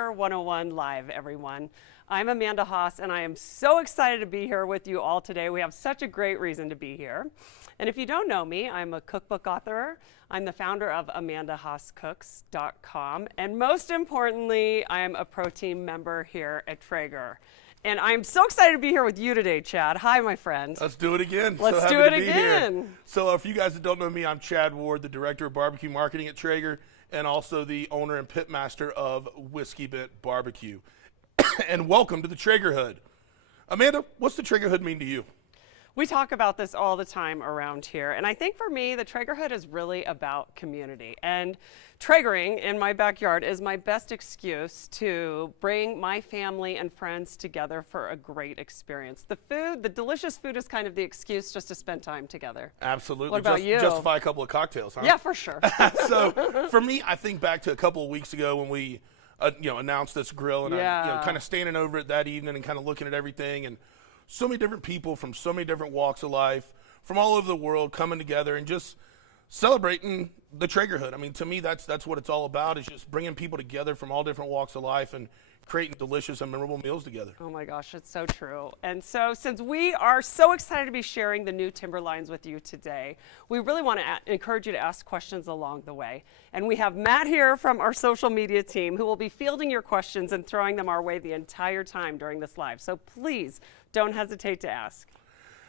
Traeger 101 Live, everyone. I'm Amanda Haas, and I am so excited to be here with you all today. We have such a great reason to be here. And if you don't know me, I'm a cookbook author. I'm the founder of AmandaHaasCooks.com. And most importantly, I'm a pro team member here at Traeger. And I'm so excited to be here with you today, Chad. Hi, my friend. Let's do it again. Let's do it again. So for you guys that don't know me, I'm Chad Ward, the Director of Barbecue Marketing at Traeger, and also the owner and pitmaster of Whiskey Bit Barbecue. And welcome to the Traeger Hood. Amanda, what's the Traeger Hood mean to you? We talk about this all the time around here, and I think for me, the Traeger Hood is really about community. And Traegering in my backyard is my best excuse to bring my family and friends together for a great experience. The food, the delicious food, is kind of the excuse just to spend time together. Absolutely. What about you? Justify a couple of cocktails, huh? Yeah, for sure. So for me, I think back to a couple of weeks ago when we announced this grill, and I kind of standing over it that evening and kind of looking at everything, and so many different people from so many different walks of life from all over the world coming together and just celebrating the Traeger Hood. I mean, to me, that's what it's all about, is just bringing people together from all different walks of life and creating delicious and memorable meals together. Oh my gosh, it's so true. And so since we are so excited to be sharing the new Timberlines with you today, we really want to encourage you to ask questions along the way. And we have Matt here from our social media team who will be fielding your questions and throwing them our way the entire time during this live. So please don't hesitate to ask.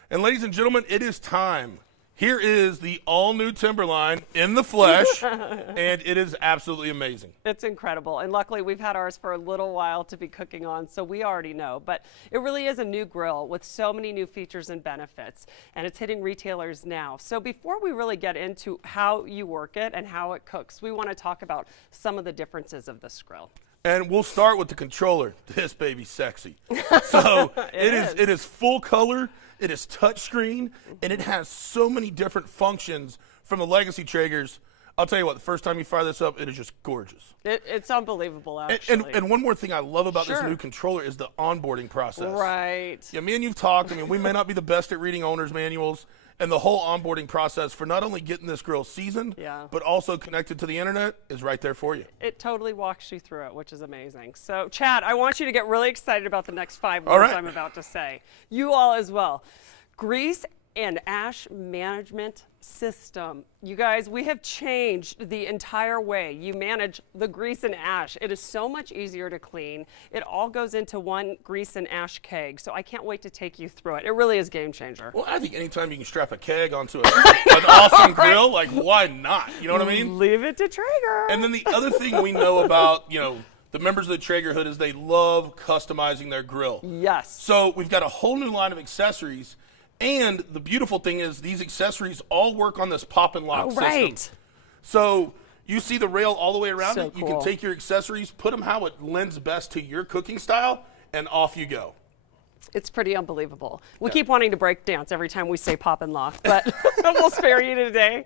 And ladies and gentlemen, it is time. Here is the all-new Timberline in the flesh, and it is absolutely amazing. It's incredible, and luckily we've had ours for a little while to be cooking on, so we already know. But it really is a new grill with so many new features and benefits, and it's hitting retailers now. So before we really get into how you work it and how it cooks, we want to talk about some of the differences of this grill. And we'll start with the controller. This baby's sexy. So it is full color. It is touchscreen, and it has so many different functions from the legacy Traegers. I'll tell you what, the first time you fire this up, it is just gorgeous. It's unbelievable, actually. And one more thing I love about this new controller is the onboarding process. Right. Yeah, me and you've talked. I mean, we may not be the best at reading owner's manuals, and the whole onboarding process for not only getting this grill seasoned, but also connected to the internet is right there for you. It totally walks you through it, which is amazing. So, Chad, I want you to get really excited about the next 5 words I'm about to say. You all as well. Grease and ash management system. You guys, we have changed the entire way you manage the grease and ash. It is so much easier to clean. It all goes into one grease and ash keg, so I can't wait to take you through it. It really is a game changer. Well, I think anytime you can strap a keg onto an awesome grill, like, why not? You know what I mean? Leave it to Traeger. And then the other thing we know about, the members of the Traeger Hood is they love customizing their grill. Yes. So we've got a whole new line of accessories. And the beautiful thing is these accessories all work on this pop and lock system. So you see the rail all the way around it. You can take your accessories, put them how it lends best to your cooking style, and off you go. It's pretty unbelievable. We keep wanting to break dance every time we say pop and lock, but we'll spare you today.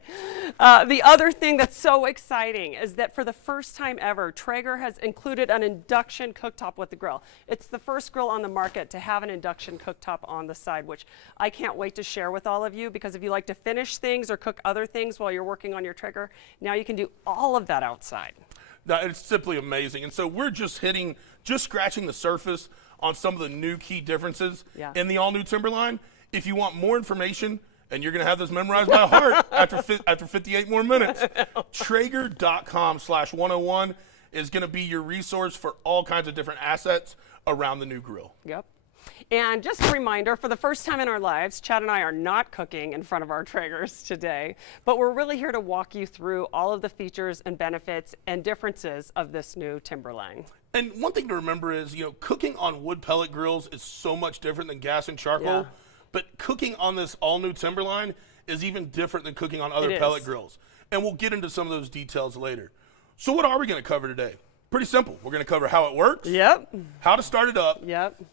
The other thing that's so exciting is that for the first time ever, Traeger has included an induction cooktop with the grill. It's the first grill on the market to have an induction cooktop on the side, which I can't wait to share with all of you, because if you like to finish things or cook other things while you're working on your Traeger, now you can do all of that outside. Now, it's simply amazing. And so we're just scratching the surface on some of the new key differences in the all-new Timberline. If you want more information, and you're going to have this memorized by heart after 58 more minutes, Traeger.com/101 is going to be your resource for all kinds of different assets around the new grill. Yep. And just a reminder, for the first time in our lives, Chad and I are not cooking in front of our Traegers today, but we're really here to walk you through all of the features and benefits and differences of this new Timberline. And one thing to remember is, cooking on wood pellet grills is so much different than gas and charcoal, but cooking on this all-new Timberline is even different than cooking on other pellet grills. And we'll get into some of those details later. So what are we going to cover today? Pretty simple. We're going to cover how it works, how to start it up,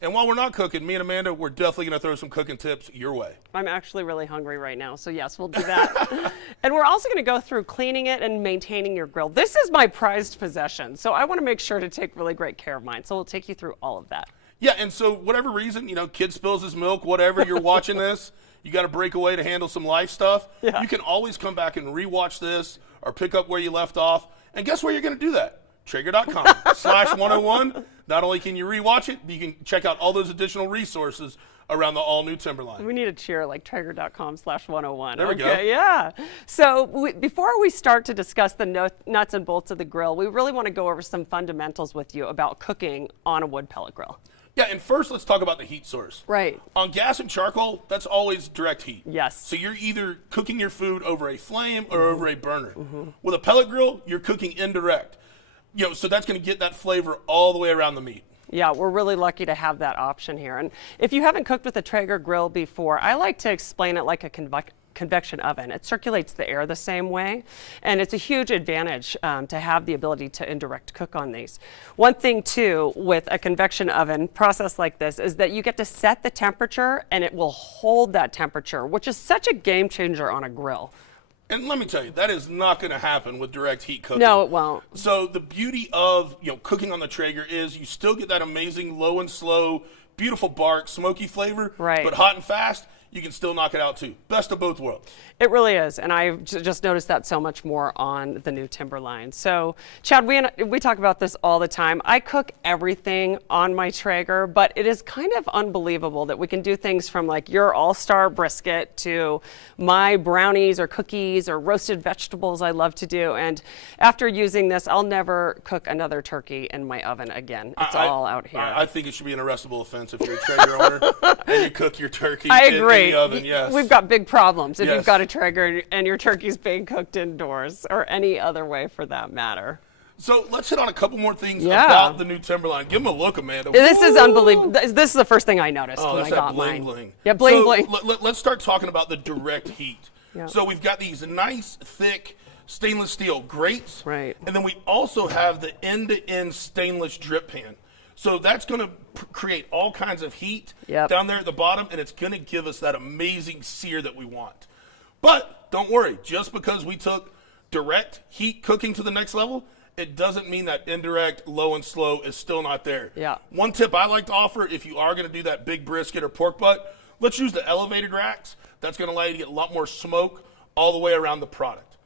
and while we're not cooking, me and Amanda, we're definitely going to throw some cooking tips your way. I'm actually really hungry right now, so yes, we'll do that. And we're also going to go through cleaning it and maintaining your grill. This is my prized possession, so I want to make sure to take really great care of mine, so we'll take you through all of that. Yeah, and so whatever reason, kid spills his milk, whatever, you're watching this, you got to break away to handle some life stuff, you can always come back and rewatch this or pick up where you left off, and guess where you're going to do that? Traeger.com/101. Not only can you rewatch it, but you can check out all those additional resources around the all-new Timberline. We need a cheer like Traeger.com/101. There we go. Yeah. So before we start to discuss the nuts and bolts of the grill, we really want to go over some fundamentals with you about cooking on a wood pellet grill. Yeah, and first let's talk about the heat source. Right. On gas and charcoal, that's always direct heat. Yes. So you're either cooking your food over a flame or over a burner. With a pellet grill, you're cooking indirect. So that's going to get that flavor all the way around the meat. Yeah, we're really lucky to have that option here. And if you haven't cooked with a Traeger grill before, I like to explain it like a convection oven. It circulates the air the same way, and it's a huge advantage to have the ability to indirect cook on these. One thing too with a convection oven process like this is that you get to set the temperature and it will hold that temperature, which is such a game changer on a grill. And let me tell you, that is not going to happen with direct heat cooking. No, it won't. So the beauty of cooking on the Traeger is you still get that amazing low and slow, beautiful bark, smoky flavor. Right. But hot and fast, you can still knock it out too. Best of both worlds. It really is, and I've just noticed that so much more on the new Timberline. So, Chad, we talk about this all the time. I cook everything on my Traeger, but it is kind of unbelievable that we can do things from like your all-star brisket to my brownies or cookies or roasted vegetables I love to do. And after using this, I'll never cook another turkey in my oven again. It's all out here. I think it should be an arrestable offense if you're a Traeger owner and you cook your turkey I in agree. the oven. Yes. We've got big problems if Yes. you've got a Traeger and your turkey's being cooked indoors or any other way for that matter. So let's hit on a couple more things Yeah. about the new Timberline. Give them a look, Amanda. This is Woo! unbelievable. This is the first thing I noticed Oh, when I that's got that bling mine. bling. Yeah, bling So bling. Let's start talking about the direct heat. Yeah. So we've got these nice, thick stainless steel grates. Right. And then we also have the end-to-end stainless drip pan. So that's going to create all kinds of heat Yep. down there at the bottom, and it's going to give us that amazing sear that we want. But don't worry, just because we took direct heat cooking to the next level, it doesn't mean that indirect, low and slow is still not there. Yeah. One tip I like to offer, if you are going to do that big brisket or pork butt, let's use the elevated racks. That's going to allow you to get a lot more smoke all the way around the product.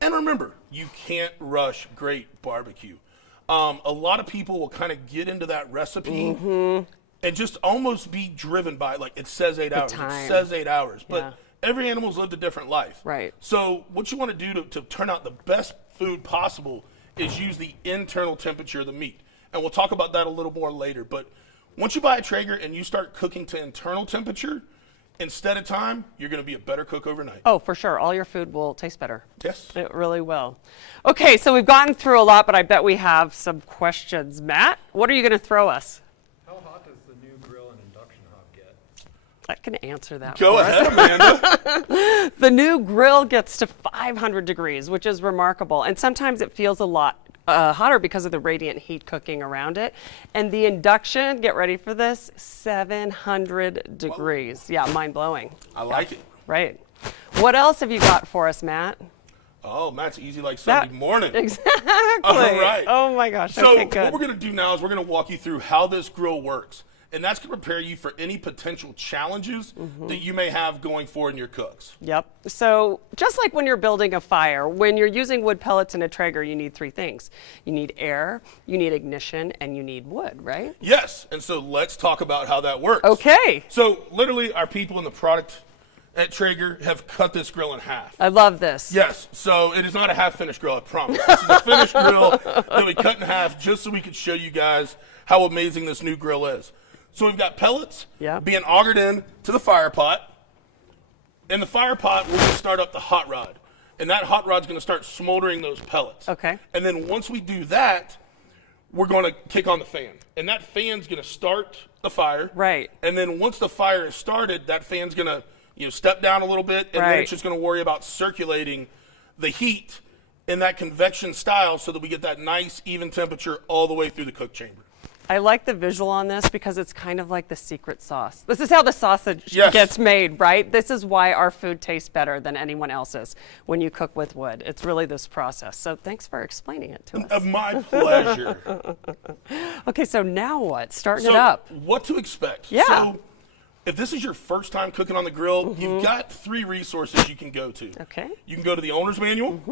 And remember, you can't rush great barbecue. A lot of people will kind of get into that recipe and just almost be driven by, like, it says 8 hours. time. It says 8 hours. But Yeah. every animal's lived a different life. Right. So what you want to do to turn out the best food possible is use the internal temperature of the meat. And we'll talk about that a little more later. But once you buy a Traeger and you start cooking to internal temperature, instead of time, you're going to be a better cook overnight. Oh, for sure. All your food will taste better. Yes. It really will. Okay, so we've gotten through a lot, but I bet we have some questions. Matt, what are you going to throw us? How hot does the new grill and induction hob get? I can answer that. Go for us. ahead, Amanda. The new grill gets to 500 degrees, which is remarkable. And sometimes it feels a lot hotter because of the radiant heat cooking around it. And the induction, get ready for this, 700 degrees. Yeah, mind blowing. I like it. Right. What else have you got for us, Matt? Oh, Matt's easy like Sunday morning. Exactly. All right. Oh my gosh. So okay, good. what we're going to do now is we're going to walk you through how this grill works. And that's going to prepare you for any potential challenges that you may have going forward in your cooks. Yep. So just like when you're building a fire, when you're using wood pellets in a Traeger, you need three things. You need air, you need ignition, and you need wood, right? Yes. And so let's talk about how that works. Okay. So literally our people in the product at Traeger have cut this grill in half. I love this. Yes, so it is not a half-finished grill, I promise. This is a finished grill that we cut in half just so we could show you guys how amazing this new grill is. So we've got pellets being augered in to the fire pot. In the fire pot, we're going to start up the hot rod. And that hot rod's going to start smoldering those pellets. Okay. And then once we do that, we're going to kick on the fan. And that fan's going to start the fire. Right. And then once the fire is started, that fan's going to step down a little bit, and then it's just going to worry about circulating the heat in that convection style so that we get that nice, even temperature all the way through the cook chamber. I like the visual on this because it's kind of like the secret sauce. This is how the sausage Yes. gets made, right? This is why our food tastes better than anyone else's when you cook with wood. It's really this process. So thanks for explaining it to us. My pleasure. Okay, so now what? Starting it So up. what to expect? Yeah. So if this is your first time cooking on the grill, you've got 3 resources you can go to. Okay. You can go to the owner's manual.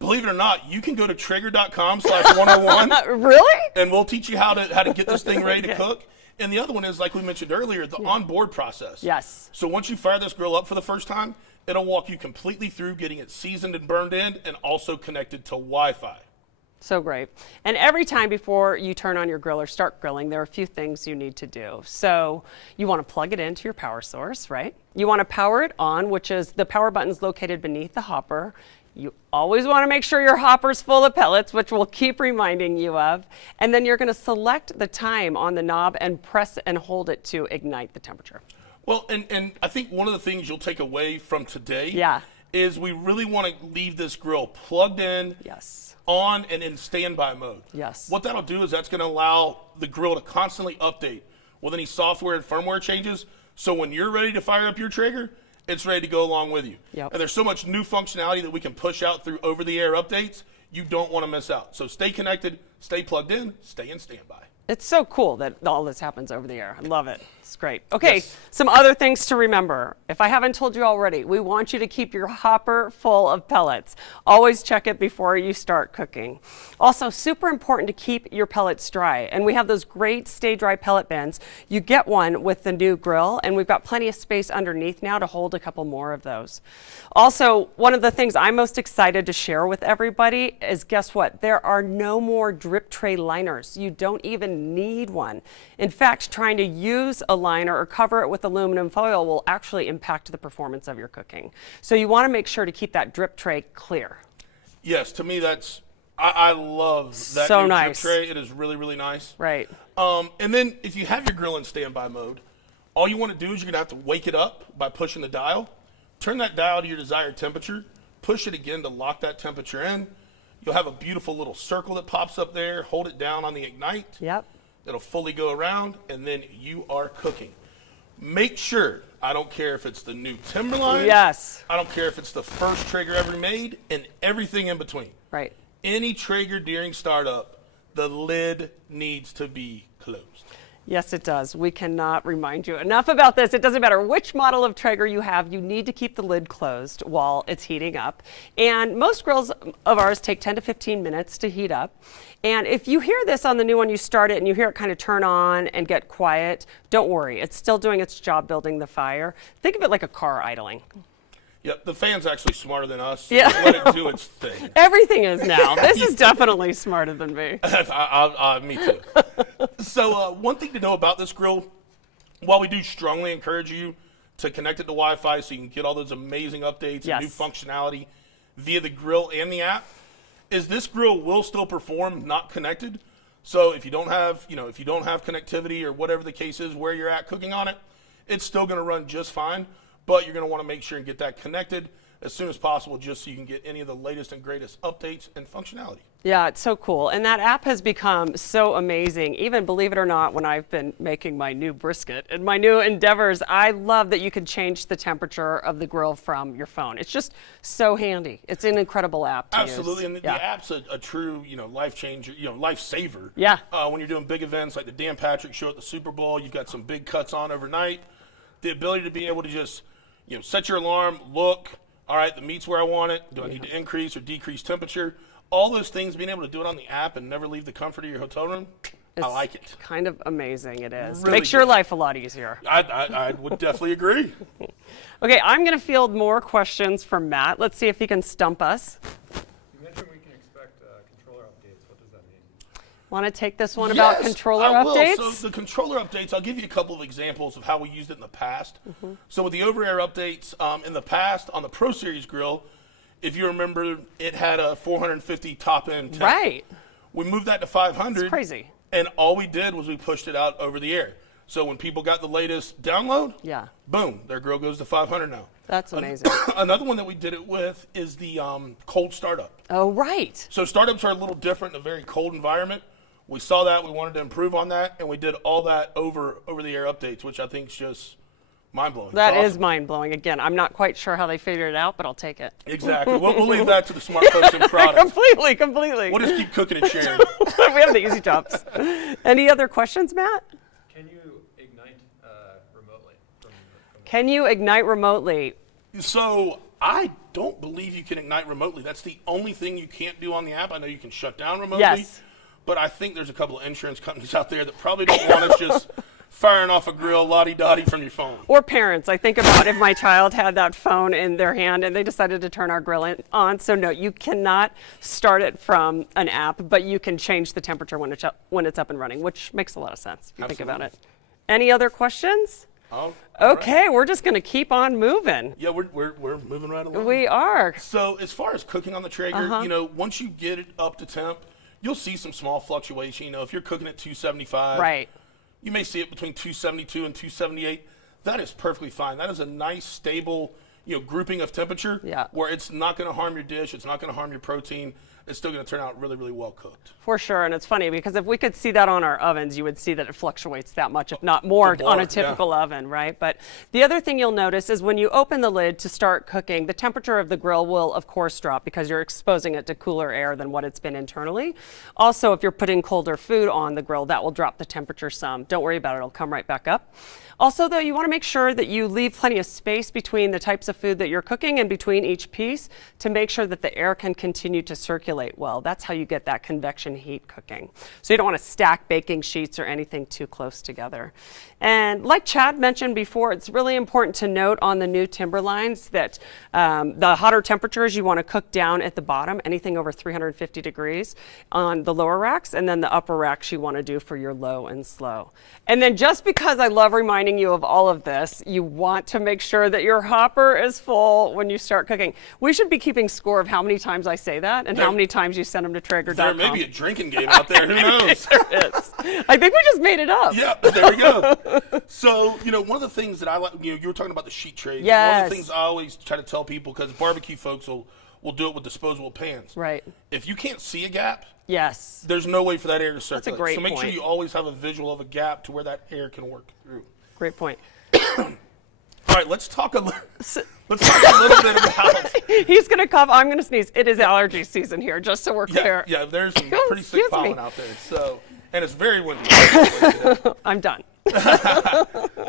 Believe it or not, you can go to Traeger.com/101. Really? And we'll teach you how to get this thing ready to cook. And the other one is, like we mentioned earlier, the onboard process. Yes. So once you fire this grill up for the first time, it'll walk you completely through getting it seasoned and burned in and also connected to Wi-Fi. So great. And every time before you turn on your grill or start grilling, there are a few things you need to do. So you want to plug it into your power source, right? You want to power it on, which is the power button's located beneath the hopper. You always want to make sure your hopper's full of pellets, which we'll keep reminding you of. And then you're going to select the time on the knob and press and hold it to ignite the temperature. Well, and I think one of the things you'll take away from today is we really want to leave this grill plugged in, on, and in standby mode. Yes. What that'll do is that's going to allow the grill to constantly update with any software and firmware changes. So when you're ready to fire up your Traeger, it's ready to go along with you. Yep. And there's so much new functionality that we can push out through over-the-air updates, you don't want to miss out. So stay connected, stay plugged in, stay in standby. It's so cool that all this happens over the air. I love it. It's great. Okay, some other things to remember. If I haven't told you already, we want you to keep your hopper full of pellets. Always check it before you start cooking. Also, super important to keep your pellets dry. And we have those great stay dry pellet bins. You get one with the new grill, and we've got plenty of space underneath now to hold a couple more of those. Also, one of the things I'm most excited to share with everybody is, guess what? There are no more drip tray liners. You don't even need one. In fact, trying to use a liner or cover it with aluminum foil will actually impact the performance of your cooking. So you want to make sure to keep that drip tray clear. Yes, to me that's, I love that so new nice. drip tray. It is really, really nice. Right. And then if you have your grill in standby mode, all you want to do is you're going to have to wake it up by pushing the dial. Turn that dial to your desired temperature. Push it again to lock that temperature in. You'll have a beautiful little circle that pops up there. Hold it down on the ignite. Yep. It'll fully go around, and then you are cooking. Make sure, I don't care if it's the new Timberline. Yes. I don't care if it's the first Traeger ever made, and everything in between. Right. Any Traeger during startup, the lid needs to be closed. Yes, it does. We cannot remind you enough about this. It doesn't matter which model of Traeger you have, you need to keep the lid closed while it's heating up. And most grills of ours take 10 to 15 minutes to heat up. And if you hear this on the new one, you start it and you hear it kind of turn on and get quiet, don't worry. It's still doing its job building the fire. Think of it like a car idling. Yep, the fan's actually smarter than us. So Yeah. just let it do its thing. Everything is now. This is definitely smarter than me. Me too. So one thing to know about this grill, while we do strongly encourage you to connect it to Wi-Fi so you can get all those amazing updates and new functionality via the grill and the app, is this grill will still perform not connected. So if you don't have, if you don't have connectivity or whatever the case is where you're at cooking on it, it's still going to run just fine. But you're going to want to make sure and get that connected as soon as possible just so you can get any of the latest and greatest updates and functionality. Yeah, it's so cool. And that app has become so amazing. Even, believe it or not, when I've been making my new brisket and my new endeavors, I love that you can change the temperature of the grill from your phone. It's just so handy. It's an incredible app to Absolutely. use. And the app's a true, life changer, life saver. Yeah. When you're doing big events like the Dan Patrick Show at the Super Bowl, you've got some big cuts on overnight. The ability to be able to just set your alarm, look, all right, the meat's where I want it. Do I need to increase or decrease temperature? All those things, being able to do it on the app and never leave the comfort of your hotel room, I like it. Kind of amazing it is. Really Makes your good. life a lot easier. I would definitely agree. Okay, I'm going to field more questions from Matt. Let's see if he can stump us. You mentioned we can expect controller updates. What does that mean? Want to take this one about controller I will. updates? So the controller updates, I'll give you a couple of examples of how we used it in the past. So with the over-air updates, in the past, on the Pro Series grill, if you remember, it had a 450 top-end temp. Right. We moved that to 500. It's crazy. And all we did was we pushed it out over the air. So when people got the latest download, boom, their grill goes to 500 now. That's amazing. Another one that we did it with is the cold startup. Oh, right. So startups are a little different in a very cold environment. We saw that, we wanted to improve on that, and we did all that over the air updates, which I think is just mind-blowing. That It's is awesome. mind-blowing. Again, I'm not quite sure how they figured it out, but I'll take it. Exactly. We'll leave that to the smart folks in product. Completely. We'll just keep cooking and sharing. We have the easy jobs. Any other questions, Matt? Can you ignite remotely? Can you ignite remotely? So I don't believe you can ignite remotely. That's the only thing you can't do on the app. I know you can shut down remotely. Yes. But I think there's a couple of insurance companies out there that probably don't want us just firing off a grill lottie-dottie from your phone. Or parents. I think about if my child had that phone in their hand and they decided to turn our grill on. So no, you cannot start it from an app, but you can change the temperature when it's up and running, which makes a lot of sense if you think about it. Any other questions? Oh, okay, we're just going to keep on moving. Yeah, we're moving right along. We are. So as far as cooking on the Traeger, you know, once you get it up to temp, you'll see some small fluctuation. You know, if you're cooking at 275, right, you may see it between 272 and 278. That is perfectly fine. That is a nice, stable, you know, grouping of temperature where it's not going to harm your dish. It's not going to harm your protein. It's still going to turn out really, really well cooked. For sure, and it's funny because if we could see that on our ovens, you would see that it fluctuates that much, if not more, on a typical oven, right? But the other thing you'll notice is when you open the lid to start cooking, the temperature of the grill will, of course, drop because you're exposing it to cooler air than what it's been internally. Also, if you're putting colder food on the grill, that will drop the temperature some. Don't worry about it, it'll come right back up. Also, though, you want to make sure that you leave plenty of space between the types of food that you're cooking and between each piece to make sure that the air can continue to circulate well. That's how you get that convection heat cooking. So you don't want to stack baking sheets or anything too close together. And like Chad mentioned before, it's really important to note on the new Timberlines that the hotter temperatures you want to cook down at the bottom, anything over 350 degrees on the lower racks, and then the upper racks you want to do for your low and slow. And then just because I love reminding you of all of this, you want to make sure that your hopper is full when you start cooking. We should be keeping score of how many times I say that and how many times you send them to Traeger.com. There may be a drinking game out there. Who knows? There is. I think we just made it up. Yeah, there we go. So, you know, one of the things that I like, you know, you were talking about the sheet trays. Yes. One of the things I always try to tell people, because barbecue folks will do it with disposable pans. Right. If you can't see a gap, yes, there's no way for that air to circulate. That's a great So make point. sure you always have a visual of a gap to where that air can work through. Great point. All right, let's talk a little bit about. He's going to cough. I'm going to sneeze. It is allergy season here, just so we're clear. Yeah, there's some pretty sick Excuse pollen me. out there. So, and it's very windy. I'm done.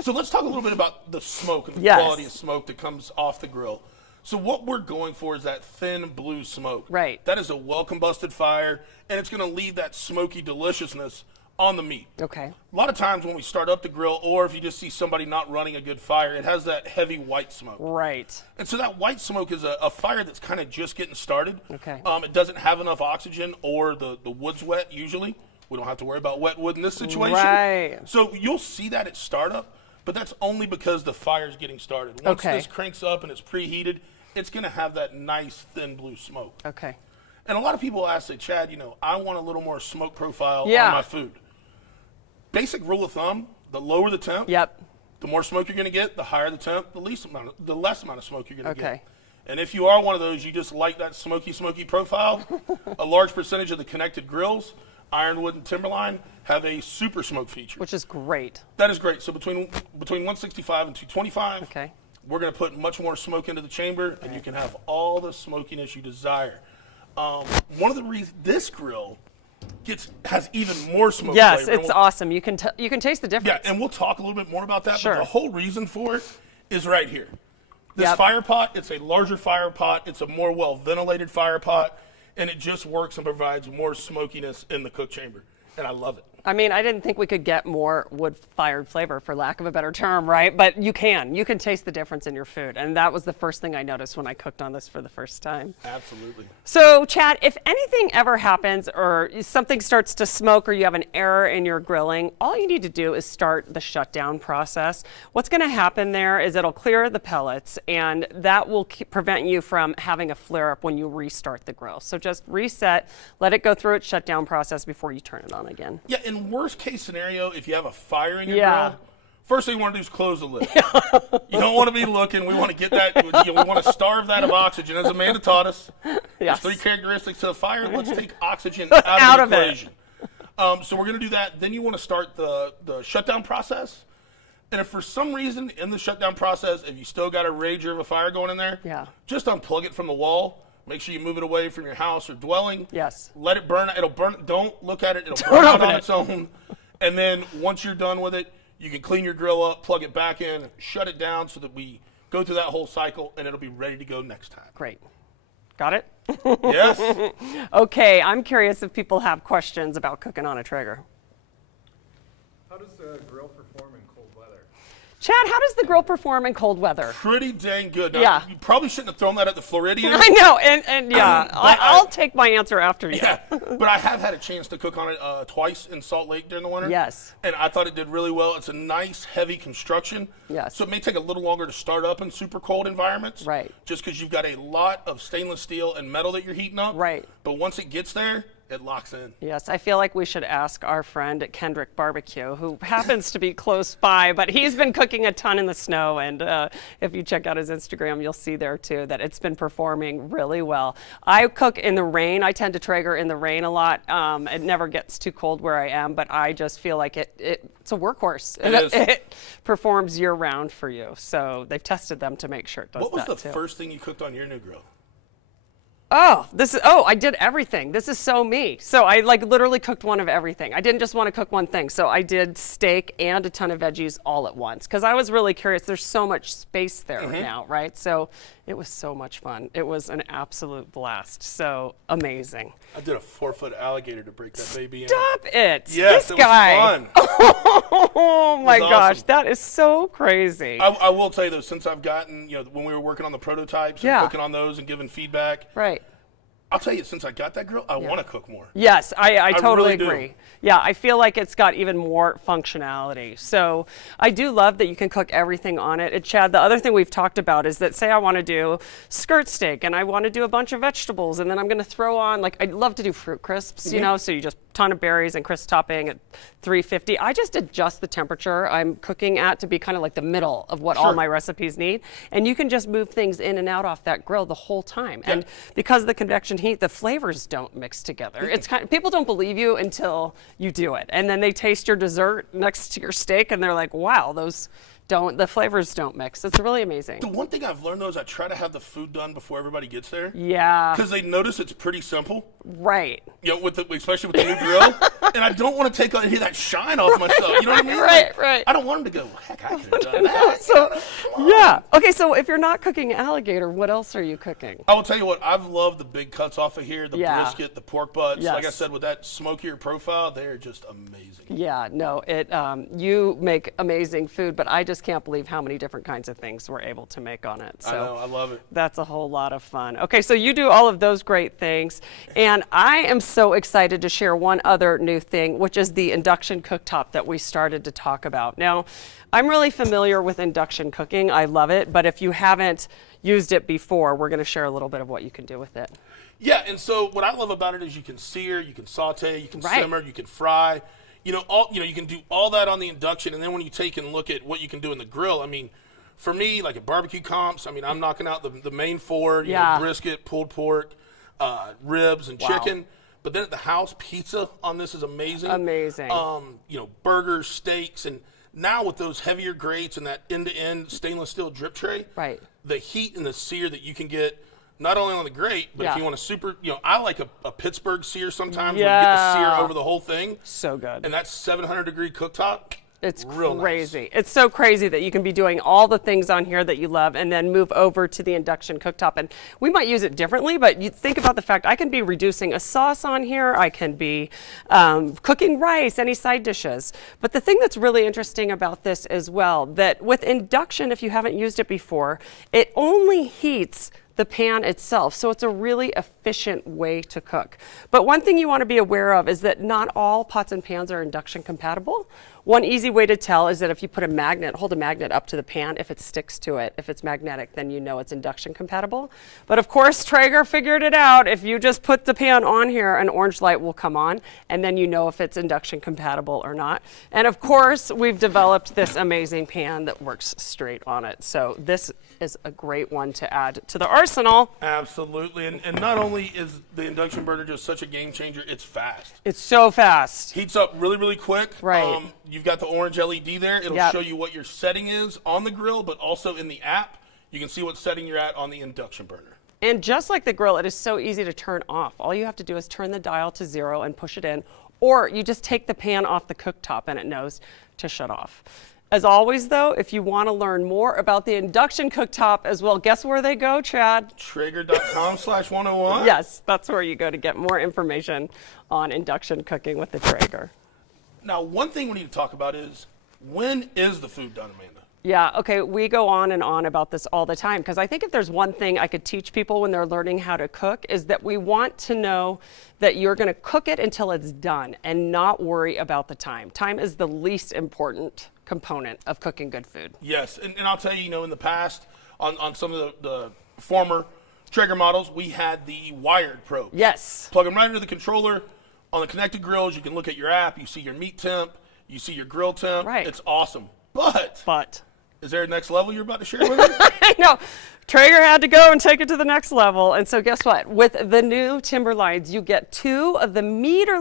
So let's talk a little bit about the smoke and the Yes. quality of smoke that comes off the grill. So what we're going for is that thin blue smoke. Right. That is a well-combusted fire, and it's going to leave that smoky deliciousness on the meat. Okay. A lot of times when we start up the grill, or if you just see somebody not running a good fire, it has that heavy white smoke. Right. And so that white smoke is a fire that's kind of just getting started. Okay. It doesn't have enough oxygen, or the wood's wet usually. We don't have to worry about wet wood in this situation. Right. So you'll see that at startup, but that's only because the fire's getting started. Once this cranks up and it's preheated, it's going to have that nice thin blue smoke. Okay. And a lot of people ask, say, Chad, you know, I want a little more smoke profile on my food. Basic rule of thumb, the lower the temp, the more smoke you're going to get, the higher the temp, the less amount of smoke you're going to get. And if you are one of those, you just like that smoky profile, a large percentage of the connected grills, Ironwood and Timberline, have a super smoke feature. Which is great. That is great. So between 165 and 225, we're going to put much more smoke into the chamber, and you can have all the smokiness you desire. One of the reasons this grill has even more smoke flavor. Yes, it's awesome. You can taste the difference. Yeah, and we'll talk a little bit more about that. Sure. But the whole reason for it is right here. This fire pot, it's a larger fire pot. It's a more well-ventilated fire pot, and it just works and provides more smokiness in the cook chamber, and I love it. I mean, I didn't think we could get more wood-fired flavor, for lack of a better term, right? But you can. You can taste the difference in your food. And that was the first thing I noticed when I cooked on this for the first time. Absolutely. So, Chad, if anything ever happens or something starts to smoke or you have an error in your grilling, all you need to do is start the shutdown process. What's going to happen there is it'll clear the pellets, and that will prevent you from having a flare-up when you restart the grill. So just reset, let it go through its shutdown process before you turn it on again. Yeah, in worst case scenario, if you have a fire in your grill, first thing you want to do is close the lid. You don't want to be looking. We want to get that. We want to starve that of oxygen. As Amanda taught us, there's 3 characteristics of a fire. Let's take oxygen out of the equation. So we're going to do that. Then you want to start the shutdown process. And if for some reason in the shutdown process, if you still got a rager of a fire going in there, just unplug it from the wall. Make sure you move it away from your house or dwelling. Yes. Let it burn. It'll burn. Don't look at it. It'll burn out on its own. And then once you're done with it, you can clean your grill up, plug it back in, shut it down so that we go through that whole cycle, and it'll be ready to go next time. Great. Got it? Yes. Okay, I'm curious if people have questions about cooking on a Traeger. How does the grill perform in cold weather? Chad, how does the grill perform in cold weather? Pretty dang good. Now, Yeah. You probably shouldn't have thrown that at the Floridian. I know, and yeah, But I'll take my answer after you. Yeah, but I have had a chance to cook on it twice in Salt Lake during the winter. Yes. And I thought it did really well. It's a nice, heavy construction. Yes. So it may take a little longer to start up in super cold environments. Right. Just because you've got a lot of stainless steel and metal that you're heating up. Right. But once it gets there, it locks in. Yes, I feel like we should ask our friend at Kendrick Barbecue, who happens to be close by, but he's been cooking a ton in the snow, and if you check out his Instagram, you'll see there too that it's been performing really well. I cook in the rain. I tend to Traeger in the rain a lot. It never gets too cold where I am, but I just feel like it's a workhorse. It is. It performs year-round for you, so they've tested them to make sure it does that What was too. the first thing you cooked on your new grill? I did everything. This is so me. So I literally cooked one of everything. I didn't just want to cook one thing. So I did steak and a ton of veggies all at once because I was really curious. There's so much space there now, right? So it was so much fun. It was an absolute blast. So amazing. I did a 4-foot alligator to break that baby in. Stop it. Yes, this it guy. was fun. Oh my was gosh, awesome. that is so crazy. I will tell you though, since I've gotten, when we were working on the prototypes and Yeah. cooking on those and giving feedback, Right. I'll tell you, since I got that grill, I want to cook more. Yes, I totally really do. agree. Yeah, I feel like it's got even more functionality. So I do love that you can cook everything on it. And Chad, the other thing we've talked about is that say I want to do skirt steak and I want to do a bunch of vegetables and then I'm going to throw on, I'd love to do fruit crisps, so you just ton of berries and crisp topping at 350. I just adjust the temperature I'm cooking at to be kind of like the middle of what all Sure. my recipes need. And you can just move things in and out off that grill the whole time. Yeah. And because of the convection heat, the flavors don't mix together. It's people don't believe you until you do it. And then they taste your dessert next to your steak and they're like, wow, the flavors don't mix. It's really amazing. The one thing I've learned though is I try to have the food done before everybody gets there. Yeah. Because they notice it's pretty simple. Right. Especially with the new grill. And I don't want to take any of that shine off myself. You know what I mean? Right. I don't want them to go, heck, I could have done that. So, yeah. Okay, so if you're not cooking alligator, what else are you cooking? I will tell you what, I've loved the big cuts off of here, the Yeah. brisket, the pork butts. Yes. Like I said, with that smokier profile, they're just amazing. Yeah, no, you make amazing food, but I just can't believe how many different kinds of things we're able to make on it. So I know, I love it. that's a whole lot of fun. Okay, so you do all of those great things, and I am so excited to share one other new thing, which is the induction cooktop that we started to talk about. Now, I'm really familiar with induction cooking. I love it, but if you haven't used it before, we're going to share a little bit of what you can do with it. Yeah, and so what I love about it is you can sear, you can saute, you can Right. simmer, you can fry. You can do all that on the induction, and then when you take and look at what you can do in the grill, I mean, for me, like at barbecue comps, I mean, I'm knocking out the main four, Yeah. brisket, pulled pork, ribs, and Wow. chicken. But then at the house, pizza on this is amazing. Amazing. Burgers, steaks, and now with those heavier grates and that end-to-end stainless steel drip tray, Right. the heat and the sear that you can get not only on the grate, but Yeah. if you want to I like a Pittsburgh sear sometimes where you get the sear Yeah. over the whole thing. So good. And that 700-degree cooktop, It's real nice. crazy. It's so crazy that you can be doing all the things on here that you love and then move over to the induction cooktop. And we might use it differently, but you think about the fact I can be reducing a sauce on here. I can be cooking rice, any side dishes. But the thing that's really interesting about this as well, that with induction, if you haven't used it before, it only heats the pan itself. So it's a really efficient way to cook. But one thing you want to be aware of is that not all pots and pans are induction compatible. One easy way to tell is that if you hold a magnet up to the pan, if it sticks to it, if it's magnetic, then you know it's induction compatible. But of course, Traeger figured it out. If you just put the pan on here, an orange light will come on, and then you know if it's induction compatible or not. And of course, we've developed this amazing pan that works straight on it. So this is a great one to add to the arsenal. Absolutely. And not only is the induction burner just such a game changer, it's fast. It's so fast. Heats up really, really quick. Right. You've got the orange LED there. It'll Yep. show you what your setting is on the grill, but also in the app, you can see what setting you're at on the induction burner. And just like the grill, it is so easy to turn off. All you have to do is turn the dial to 0 and push it in, or you just take the pan off the cooktop and it knows to shut off. As always, though, if you want to learn more about the Induction Cooktop as well, guess where they go, Chad? Traeger.com/101. Yes, that's where you go to get more information on induction cooking with the Traeger. Now, one thing we need to talk about is, when is the food done, Amanda? Yeah, okay, we go on and on about this all the time because I think if there's one thing I could teach people when they're learning how to cook is that we want to know that you're going to cook it until it's done and not worry about the time. Time is the least important component of cooking good food. Yes, and I'll tell you, in the past, on some of the former Traeger models, we had the wired probe. Yes. Plug them right into the controller. On the connected grills, you can look at your app, you see your meat temp, you see your grill temp. Right. It's awesome. But is there a next level you're about to share with me? I know. Traeger had to go and take it to the next level. And so guess what? With the new Timberlines, you get 2 of the meter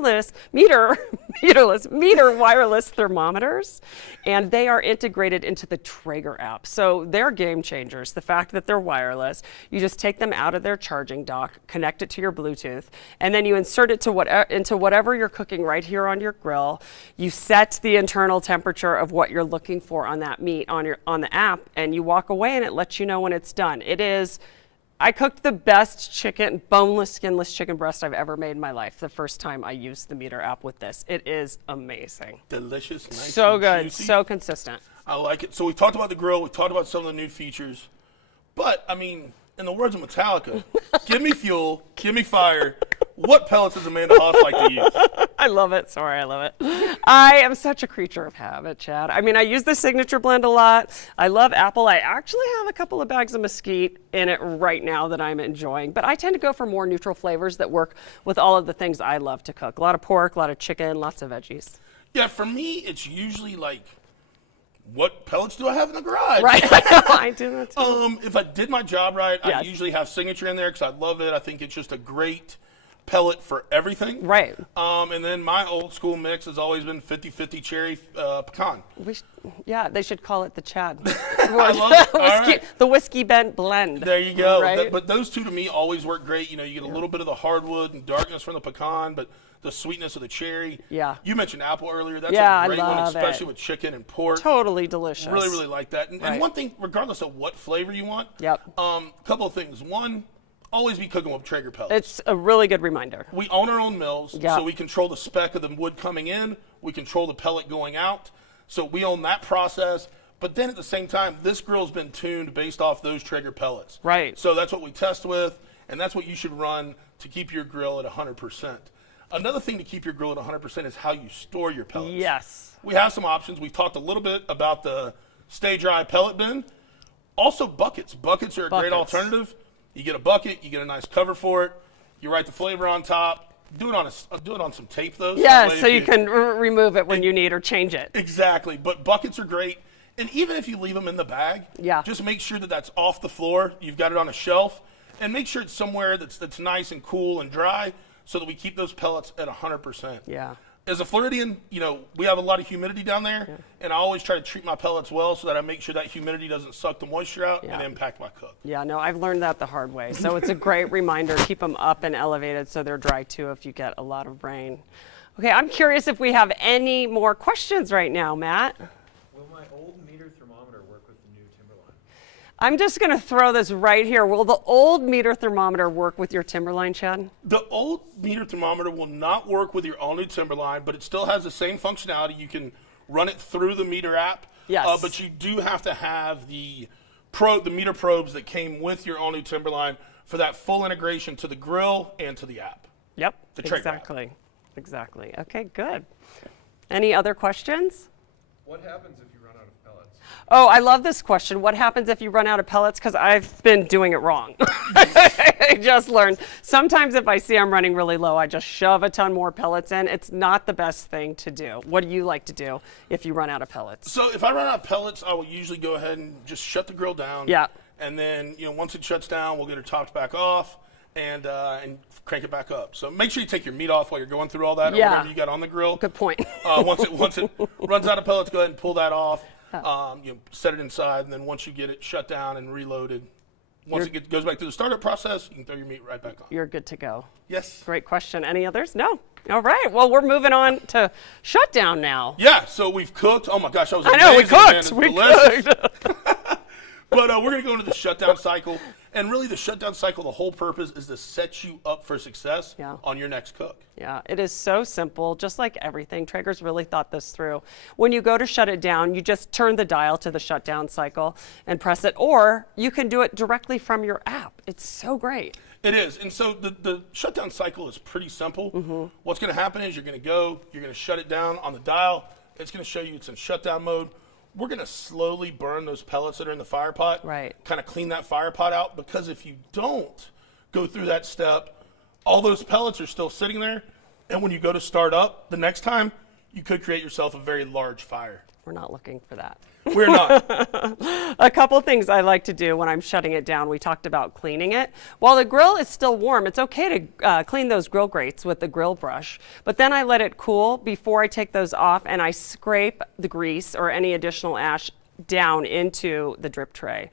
wireless thermometers, and they are integrated into the Traeger app. So they're game changers. The fact that they're wireless, you just take them out of their charging dock, connect it to your Bluetooth, and then you insert it to into whatever you're cooking right here on your grill. You set the internal temperature of what you're looking for on that meat on the app, and you walk away and it lets you know when it's done. I cooked the best chicken, boneless, skinless chicken breast I've ever made in my life the first time I used the meter app with this. It is amazing. Delicious, nice So and good, juicy. so consistent. I like it. So we talked about the grill, we talked about some of the new features, but I mean, in the words of Metallica, give me fuel, give me fire. What pellets does Amanda Haas like to use? I love it. Sorry, I love it. I am such a creature of habit, Chad. I mean, I use the Signature blend a lot. I love apple. I actually have a couple of bags of mesquite in it right now that I'm enjoying. But I tend to go for more neutral flavors that work with all of the things I love to cook. A lot of pork, a lot of chicken, lots of veggies. Yeah, for me, it's usually like, what pellets do I have in the garage? Right. I do that too. If I did my job right, I Yes. usually have Signature in there because I love it. I think it's just a great pellet for everything. Right. And then my old school mix has always been 50-50 cherry pecan. Yeah, they should call it the Chad. I love it. All right. The whiskey bent blend. There you go. Right? But those two to me always work great. You get a little bit of the hardwood and darkness from the pecan, but the sweetness of the cherry. Yeah. You mentioned apple earlier. That's Yeah, a great I one, love especially it. with chicken and pork. Totally delicious. Really, really like that. And Right. one thing, regardless of what flavor you want, Yep. couple of things. One, always be cooking with Traeger pellets. It's a really good reminder. We own our own mills, Yeah. so we control the spec of the wood coming in. We control the pellet going out. So we own that process. But then at the same time, this grill's been tuned based off those Traeger pellets. Right. So that's what we test with, and that's what you should run to keep your grill at 100%. Another thing to keep your grill at 100% is how you store your pellets. Yes. We have some options. We've talked a little bit about the Stay Dry pellet bin. Also buckets. Buckets are a great alternative. You get a bucket, you get a nice cover for it, you write the flavor on top. Do it on some tape though. Yeah, that way so if you can remove it when you need or change it. Exactly, but buckets are great. And even if you leave them in the bag, Yeah. just make sure that that's off the floor. You've got it on a shelf, and make sure it's somewhere that's nice and cool and dry, so that we keep those pellets at 100%. Yeah. As a Floridian, we have a lot of humidity down there, and I always try to treat my pellets well so that I make sure that humidity doesn't suck the moisture out and impact my cook. Yeah, no, I've learned that the hard way. So it's a great reminder. Keep them up and elevated so they're dry too if you get a lot of rain. Okay, I'm curious if we have any more questions right now, Matt. Will my old meter thermometer work with the new Timberline? I'm just going to throw this right here. Will the old meter thermometer work with your Timberline, Chad? The old meter thermometer will not work with your all-new Timberline, but it still has the same functionality. You can run it through the meter app. Yes. But you do have to have the meter probes that came with your all-new Timberline for that full integration to the grill and to the app. Yep, The Traeger app. exactly. Okay, good. Any other questions? What happens if you run out of pellets? Oh, I love this question. What happens if you run out of pellets? Because I've been doing it wrong. I just learned. Sometimes if I see I'm running really low, I just shove a ton more pellets in. It's not the best thing to do. What do you like to do if you run out of pellets? So if I run out of pellets, I will usually go ahead and just shut the grill down. Yeah. And then, once it shuts down, we'll get it topped back off and crank it back up. So make sure you take your meat off while you're going through all that or Yeah. whatever you got on the grill. Good point. Once it runs out of pellets, go ahead and pull that off. Set it inside, and then once you get it shut down and reloaded, Once it goes back through the startup process, you can throw your meat right back on. You're good to go. Yes. Great question. Any others? No. All right. Well, we're moving on to Shutdown now. Yeah, so we've cooked. Oh my gosh, that was I amazing. know, we Man. cooked. It's We delicious. cooked. But we're going to go into the shutdown cycle. And really, the shutdown cycle, the whole purpose is to set you up for success on your next cook. Yeah, it is so simple, just like everything. Traeger's really thought this through. When you go to shut it down, you just turn the dial to the shutdown cycle and press it, or you can do it directly from your app. It's so great. It is. And so the shutdown cycle is pretty simple. What's going to happen is you're going to shut it down on the dial. It's going to show you it's in shutdown mode. We're going to slowly burn those pellets that are in the fire pot. Right. Kind of clean that fire pot out, because if you don't go through that step, all those pellets are still sitting there. And when you go to start up the next time, you could create yourself a very large fire. We're not looking for that. We're not. A couple things I like to do when I'm shutting it down. We talked about cleaning it. While the grill is still warm, it's okay to clean those grill grates with the grill brush. But then I let it cool before I take those off, and I scrape the grease or any additional ash down into the drip tray.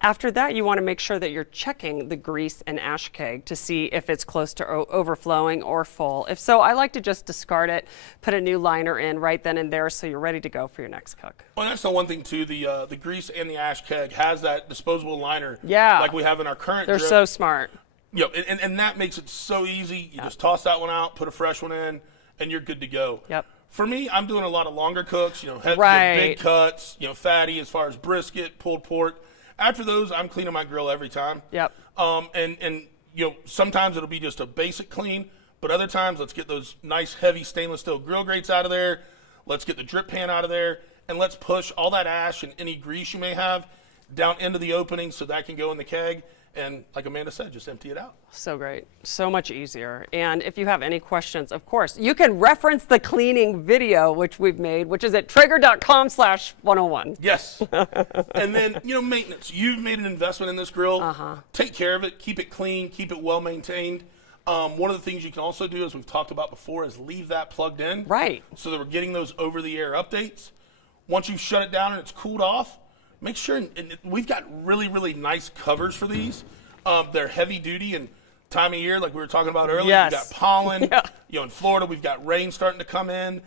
After that, you want to make sure that you're checking the grease and ash keg to see if it's close to overflowing or full. If so, I like to just discard it, put a new liner in right then and there so you're ready to go for your next cook. Well, that's the one thing too. The grease and the ash keg has that disposable liner, Yeah. like we have in our current They're drip. so smart. Yep, and that makes it so easy. You just toss that one out, put a fresh one in, and you're good to go. Yep. For me, I'm doing a lot of longer cooks, Right. big cuts, fatty as far as brisket, pulled pork. After those, I'm cleaning my grill every time. Yep. And sometimes it'll be just a basic clean, but other times let's get those nice heavy stainless steel grill grates out of there. Let's get the drip pan out of there, and let's push all that ash and any grease you may have down into the opening so that can go in the keg. And like Amanda said, just empty it out. So great. So much easier. And if you have any questions, of course, you can reference the cleaning video, which we've made, which is at Traeger.com/101. Yes. And then, maintenance. You've made an investment in this grill. Take care of it. Keep it clean. Keep it well maintained. One of the things you can also do, as we've talked about before, is leave that plugged in. Right. So that we're getting those over-the-air updates. Once you've shut it down and it's cooled off, make sure, and we've got really, really nice covers for these. They're heavy duty, and time of year, like we were talking about earlier, Yes. we've got pollen. Yeah. In Florida, we've got rain starting to come in.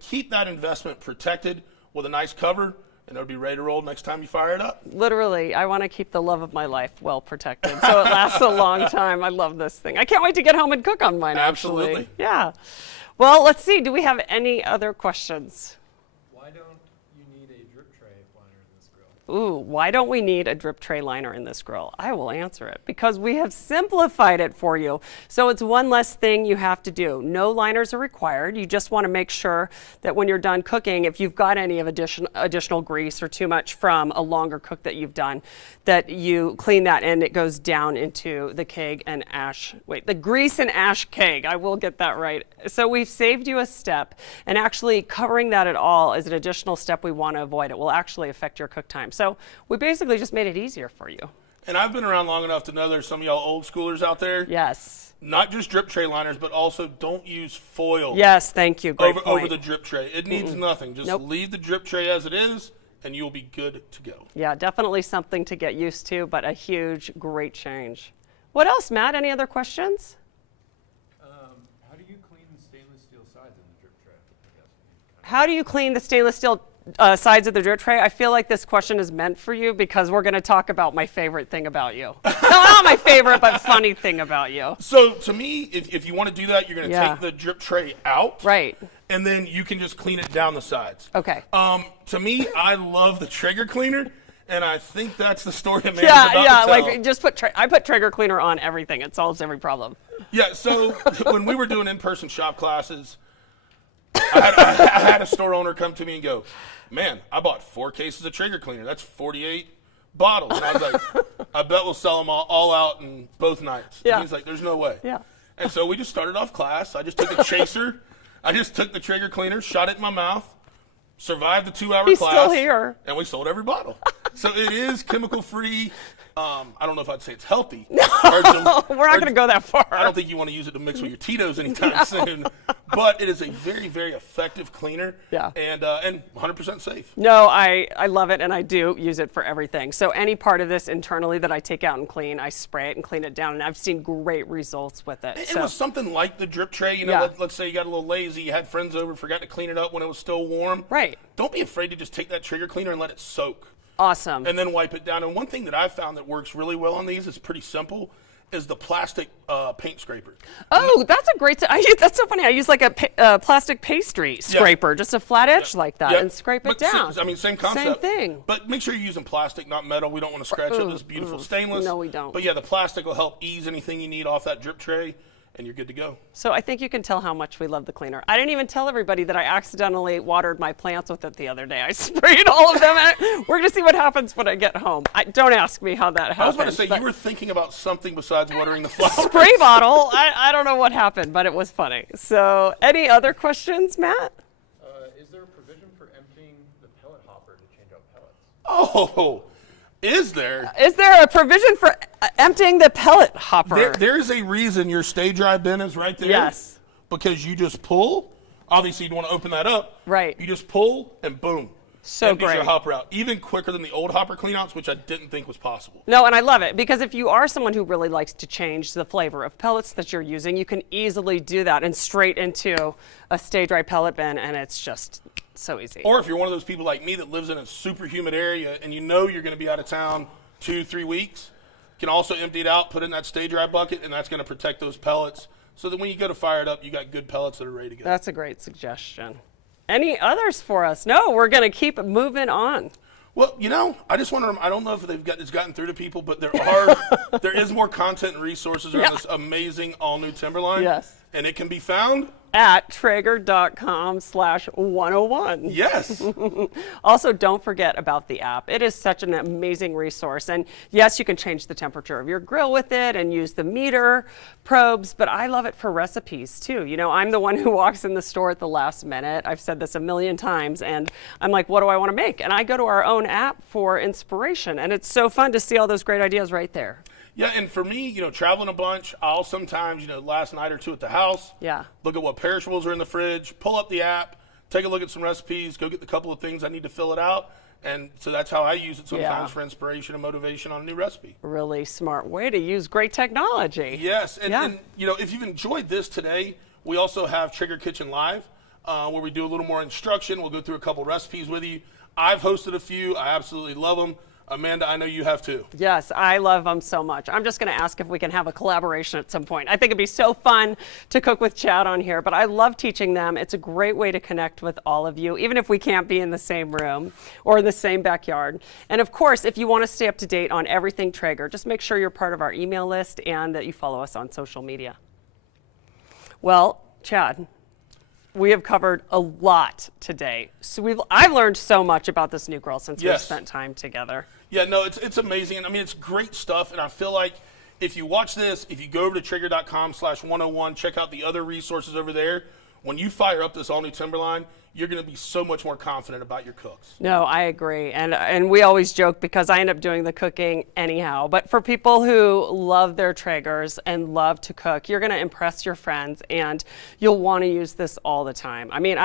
Keep that investment protected with a nice cover, and it'll be ready to roll next time you fire it up. Literally, I want to keep the love of my life well protected, so it lasts a long time. I love this thing. I can't wait to get home and cook on mine, actually. Absolutely. Yeah. Well, let's see. Do we have any other questions? Why don't you need a drip tray liner in this grill? Ooh, why don't we need a drip tray liner in this grill? I will answer it because we have simplified it for you. So it's one less thing you have to do. No liners are required. You just want to make sure that when you're done cooking, if you've got any of additional grease or too much from a longer cook that you've done, that you clean that and it goes down into the keg and ash. Wait, the grease and ash keg. I will get that right. So we've saved you a step, and actually covering that at all is an additional step we want to avoid. It will actually affect your cook time. So we basically just made it easier for you. And I've been around long enough to know there's some of y'all old schoolers out there. Yes. Not just drip tray liners, but also don't use foil Yes, thank you. Great point. over the drip tray. It needs nothing. Just Nope. leave the drip tray as it is, and you'll be good to go. Yeah, definitely something to get used to, but a huge, great change. What else, Matt? Any other questions? How do you clean the stainless steel sides in the drip tray? I guess. How do you clean the stainless steel sides of the drip tray? I feel like this question is meant for you because we're going to talk about my favorite thing about you. No, not my favorite, but funny thing about you. So to me, if you want to do that, you're going to Yeah. take the drip tray out. Right. And then you can just clean it down the sides. Okay. To me, I love the Traeger cleaner, and I think that's the story Amanda's Yeah, about yeah. to tell. Like just I put Traeger cleaner on everything. It solves every problem. Yeah, so when we were doing in-person shop classes, I had a store owner come to me and go, "Man, I bought 4 cases of Traeger cleaner. That's 48 bottles." And I was like, "I bet we'll sell them all out in both nights." Yeah. And he's like, "There's no way." Yeah. And so we just started off class. I just took a chaser. I just took the Traeger cleaner, shot it in my mouth, survived the 2-hour He's class. still here. And we sold every bottle. So it is chemical free. I don't know if I'd say it's healthy. We're not going to go that far. I don't think you want to use it to mix with your Tito's anytime soon. But it is a very, very effective cleaner. Yeah. And 100% safe. No, I love it, and I do use it for everything. So any part of this internally that I take out and clean, I spray it and clean it down, and I've seen great results with it. It was something like the drip tray. You know, Yeah. let's say you got a little lazy, you had friends over, forgot to clean it up when it was still warm. Right. Don't be afraid to just take that Traeger cleaner and let it soak. Awesome. And then wipe it down. And one thing that I've found that works really well on these is pretty simple, is the plastic paint scraper. Oh, that's a great. That's so funny. I use like a plastic pastry scraper, just a flat edge like that, and scrape it down. Same concept. Same thing. But make sure you're using plastic, not metal. We don't want to scratch up this beautiful stainless. No, we don't. But yeah, the plastic will help ease anything you need off that drip tray, and you're good to go. So I think you can tell how much we love the cleaner. I didn't even tell everybody that I accidentally watered my plants with it the other day. I sprayed all of them. We're going to see what happens when I get home. Don't ask me how that happened. I was about to say, you were thinking about something besides watering the flowers. Spray bottle. I don't know what happened, but it was funny. So any other questions, Matt? Is there a provision for emptying the pellet hopper to change out pellets? Oh, is there? Is there a provision for emptying the pellet hopper? There's a reason your stay dry bin is right there. Yes. Because you just pull. Obviously, you'd want to open that up. Right. You just pull, and boom. So empties great. your hopper out. Even quicker than the old hopper cleanouts, which I didn't think was possible. No, and I love it, because if you are someone who really likes to change the flavor of pellets that you're using, you can easily do that and straight into a stay dry pellet bin, and it's just so easy. Or if you're one of those people like me that lives in a super humid area and you know you're going to be out of town 2-3 weeks, you can also empty it out, put it in that stay dry bucket, and that's going to protect those pellets so that when you go to fire it up, you got good pellets that are ready to go. That's a great suggestion. Any others for us? No, we're going to keep moving on. Well, you know, I just want to, I don't know if it's gotten through to people, but there is more content and resources around this amazing all-new Timberline. Yes. And it can be found At Traeger.com/101. Yes. Also, don't forget about the app. It is such an amazing resource. And yes, you can change the temperature of your grill with it and use the meter probes, but I love it for recipes too. You know, I'm the one who walks in the store at the last minute. I've said this a million times, and I'm like, what do I want to make? And I go to our own app for inspiration, and it's so fun to see all those great ideas right there. Yeah, and for me, you know, traveling a bunch, I'll sometimes, you know, last night or two at the house, look at what perishables are in the fridge, pull up the app, take a look at some recipes, go get the couple of things I need to fill it out. And so that's how I use it sometimes for inspiration and motivation on a new recipe. Really smart way to use great technology. Yes, and you know, if you've enjoyed this today, we also have Traeger Kitchen Live, where we do a little more instruction. We'll go through a couple recipes with you. I've hosted a few. I absolutely love them. Amanda, I know you have too. Yes, I love them so much. I'm just going to ask if we can have a collaboration at some point. I think it'd be so fun to cook with Chad on here, but I love teaching them. It's a great way to connect with all of you, even if we can't be in the same room or in the same backyard. And of course, if you want to stay up to date on everything Traeger, just make sure you're part of our email list and that you follow us on social media. Well, Chad, we have covered a lot today. So I've learned so much about this new grill since we've spent time together. Yeah, no, it's amazing. And I mean, it's great stuff. And I feel like if you watch this, if you go over to Traeger.com/101, check out the other resources over there. When you fire up this all new Timberline, you're going to be so much more confident about your cooks. No, I agree. And we always joke because I end up doing the cooking anyhow. But for people who love their Traegers and love to cook, you're going to impress your friends and you'll want to use this all the time. I mean,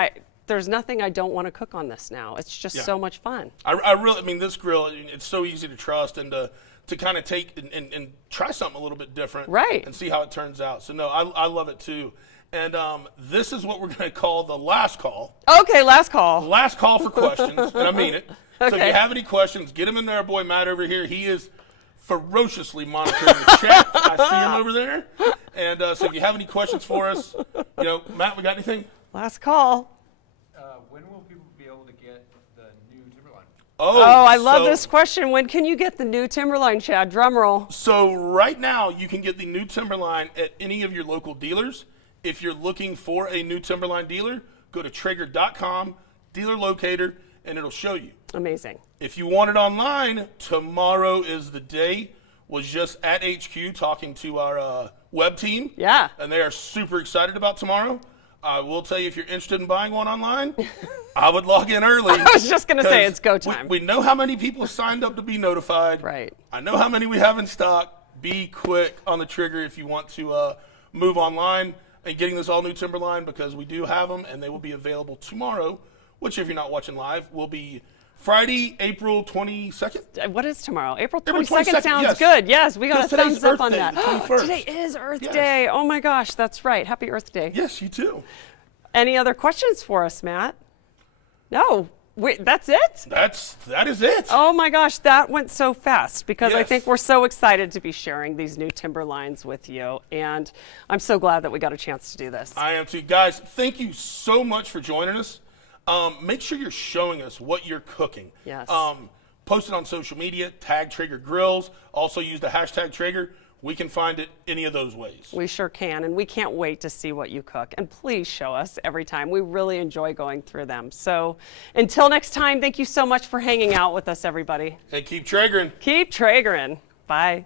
there's nothing I don't want to cook on this now. It's just so much fun. I really, I mean, this grill, it's so easy to trust and to kind of take and try something a little bit different. Right. And see how it turns out. So, no, I love it too. And this is what we're going to call the last call. Okay, last call. Last call for questions, and I mean it. Okay. So if you have any questions, get them in there. Our boy Matt over here, he is ferociously monitoring the chat. I see him over there. And so if you have any questions for us, you know, Matt, we got anything? Last call. When will people be able to get the new Timberline? Oh, I love this question. When can you get the new Timberline, Chad? Drum roll. So right now, you can get the new Timberline at any of your local dealers. If you're looking for a new Timberline dealer, go to Traeger.com, dealer locator, and it'll show you. Amazing. If you want it online, tomorrow is the day. Was just at HQ talking to our web team. Yeah. And they are super excited about tomorrow. I will tell you, if you're interested in buying one online, I would log in early. I was just going to say it's go time. We know how many people have signed up to be notified. Right. I know how many we have in stock. Be quick on the trigger if you want to move online and getting this all new Timberline, because we do have them and they will be available tomorrow, which if you're not watching live will be Friday, April 22nd. What is tomorrow? April 22nd, April 22nd, sounds yes. good. Yes, we got a Because today's thumbs up Earth on Day, that. the 21st. Today is Earth Yes. Day. Oh my gosh, that's right. Happy Earth Day. Yes, you too. Any other questions for us, Matt? No. Wait, that's it? That is it. Oh my gosh, that went so fast, because I Yes. think we're so excited to be sharing these new Timberlines with you, and I'm so glad that we got a chance to do this. I am too. Guys, thank you so much for joining us. Make sure you're showing us what you're cooking. Yes. Post it on social media, tag Traeger Grills. Also use the hashtag Traeger. We can find it any of those ways. We sure can, and we can't wait to see what you cook. And please show us every time. We really enjoy going through them. So until next time, thank you so much for hanging out with us, everybody. And keep Traegering. Keep Traegerin'. Bye.